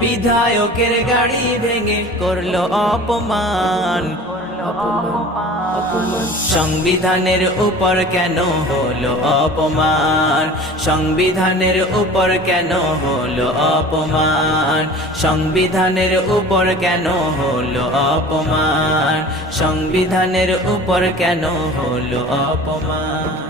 বিধায়কের গাড়ি ভেঙে করলো অপমান। সংবিধানের উপর কেন হলো অপমান? সংবিধানের উপর কেন হলো অপমান? সংবিধানের উপর কেন হলো অপমান? সংবিধানের উপর কেন হলো অপমান?